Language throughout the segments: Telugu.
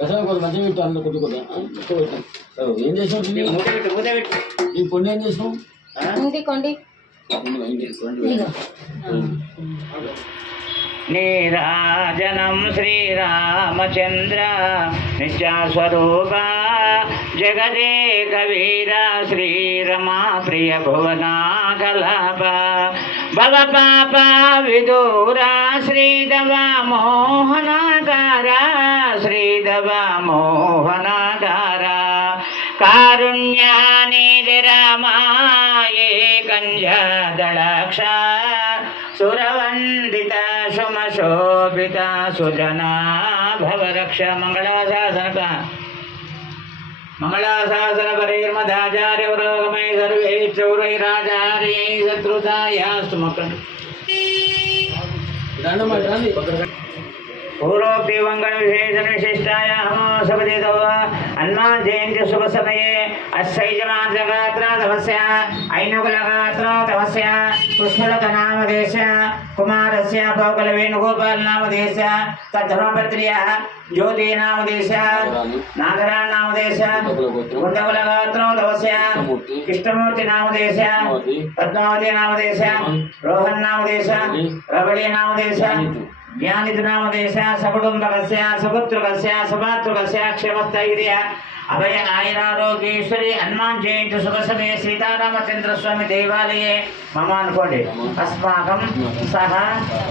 మంచిగా పెట్టు అందులో కొట్టుకోదా ఏం చేసావు ఈ కొండ ఏం చేసావు నీరాజనం శ్రీరామచంద్ర నిత్యస్వరూప జగదేక వీర శ్రీరమా ప్రియ భువనాకలాప భవ పాప విదూర శ్రీధవ మోహనాకార శ్రీధవ మోహనాకార కారుణ్యానిధి రామాయే కంజదళాక్ష సురవందిత సుమశోభిత సుజనా భవరక్ష మంగళాశాసనక మంగళాశాసన పరిర్మదాచార్య పురోగమై సర్వే చౌరైరాచార్యై శత్రుతాయాస్తు మక్కడు पूर्वोक्ति मंगल विशेषण विशिष्टाय सपदे तव हनुमान जयंती शुभ समये अस्यैजमात्रगात्र तमस्य ऐनुकुलगात्र तमस्य पुष्पलक नामदेश कुमारस्य पौकल वेणुगोपाल नामदेश तद्धर्मपत्र्यः ज्योति नामदेश नागराज नामदेश कुंडकुलगात्र तमस्य कृष्णमूर्ति नामदेश पद्मावती नामदेश रोहन नामदेश रवड़ी नामदेश ज्ञानित नामदेश सकुटुंबकस्य सपुत्रकस्य सभातृकस्य क्षेमस्थैर्य अभय आयुरारोग्येश्वरी हनुमान जयंती शुभ समय सीतारामचंद्र स्वामी देवालये मम अनुकोंडि अस्माकं सह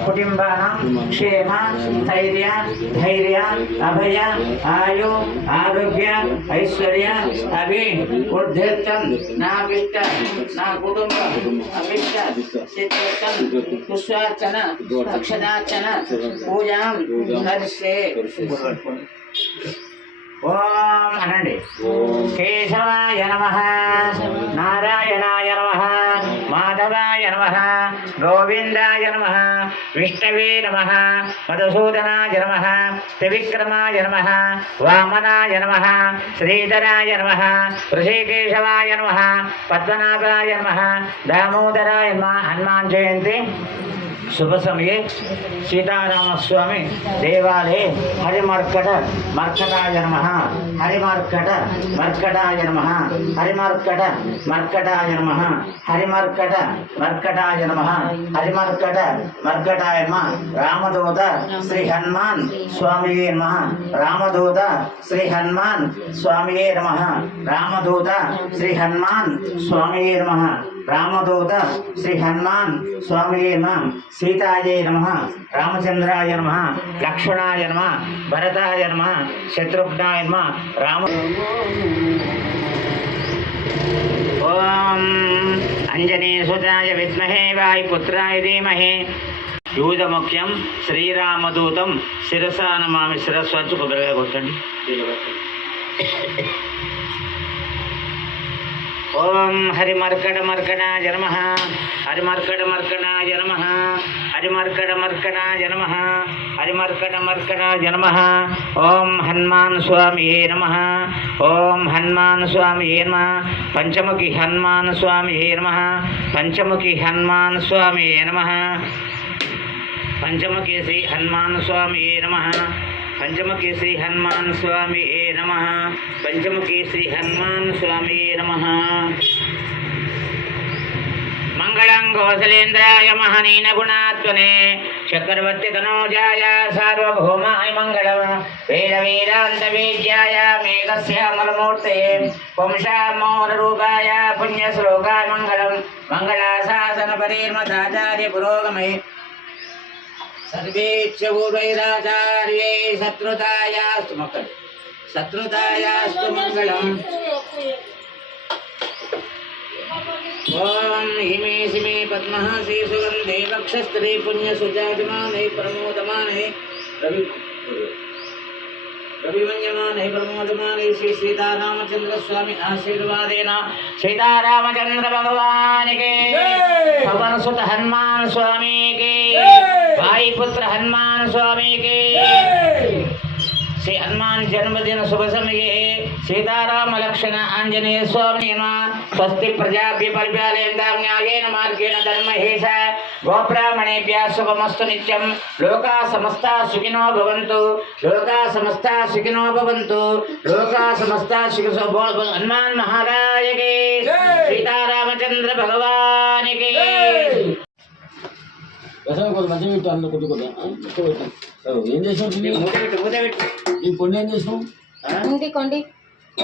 कुटुंबानां क्षेम स्थैर्य धैर्य अभय आयु आरोग्य ऐश्वर्य अभिवृद्ध्यर्थं नाभिष्ट ना कुटुंब अभिष्ट सिद्ध्यर्थं पुष्पार्चन अक्षदार्चन पूजां करिष्ये। ओम अनंడి केशवाय नमः नारायणाय नमः माधवाय नमः गोविंदाय नमः विष्णवे नमः मधुसूदनाय नमः त्रिविक्रमाय नमः वामनाय नमः श्रीधराय नमः ऋषिकेशवाय नमः पद्मनाभाय नमः दामोदराय नमः। हनुमान जयंती शुभ समये सीताराम स्वामी देवालये हरिमर्कट मर्कटाय नमः हरिमर्कट मर्कटाय नमः हरिमर्कट मर्कटाय नमः हरिमर्कट मर्कटाय नमः हरिमर्कट मर्कटाय नमः। रामदूत श्री हनुमान स्वामी नमः रामदूत श्री हनुमान स्वामी नमः रामदूत श्री हनुमान स्वामी नमः रामदूत श्री हनुमान स्वामी नमः। सीताय नमः रामचंद्राय नमः लक्ष्मणाय नमः भरताय नमः शत्रुघ्नाय नमः राम। ओम अंजनीसुताय विद्महे वायुपुत्राय धीमहि यूदमुख्यं श्रीरामदूतं शिरसा नमामि। शिरस्वच्छ కొబ్బరిగా కొట్టండి। ओम हरिमर्कट मर्कटाय नमः हरिमर्कट मर्कटाय नमः हरिमर्कट मर्कटाय नमः हरिमर्कट मर्कटाय नमः। ओम हनुमान स्वामी नमः ओम हनुमान स्वामी नमः पंचमुखी हनुमान स्वामी नमः पंचमुखी हनुमान स्वामी नमः पंचमुखी श्री हनुमान स्वामी नमः पंचमुखी श्री हनुमान स्वामी नमः पंचमुखी श्री हनुमान स्वामी नमः। मंगलं कौसलेन्द्राय महनीन गुणात्मने चक्रवर्ती तनोजाय सार्वभौमाय मंगलं वेद वेदांत वेद्याय मेघश्यामलमूर्ते वंशामोहनरूपाय पुण्यश्लोकाय मंगलं मंगलाशासन परिर्मदाचार्य पुरोगमे सर्वेच्च पूर्वैराचार्ये शत्रुतायास्तु मक्कल शत्रुतायास्तु मंगलम्। ओम हिमे सिमे पद्महासी सुगंधे वक्षस्त्री पुण्य सुजायमाने प्रमोदमाने रविमन्यमाने प्रमोदमाने श्री सीतारामचंद्र स्वामी आशीर्वादेन सीतारामचंद्र भगवान के पवन सुत हनुमान स्वामी के वायुपुत्र हनुमान स्वामी के श्री हनुमान जन्मदिन शुभ समये सीताराम लक्ष्मण आंजनेय स्वामी नमः। स्वस्ति प्रजाभ्यः परिपालयन्तां न्यायेन मार्गेण धर्महेष గోబ్రాహ్మణేభ్యः శుభమస్తు నిత్యం. లోకా సమస్తా సుఖినో భవంతు. లోకా సమస్తా సుఖినో భవంతు. లోకా సమస్తా సుఖినో భవంతు. హనుమాన్ మహారాజకి, సీతారామచంద్ర భగవానికి. వ్యసనం కొంత మంచిగా పెట్టు, అందులో కొద్ది కొద్ది ఎక్కువ పెట్టు. ఏం చేసావు? మూట పెట్టు. ఈ పొండి ఏం చేసావు? కొండి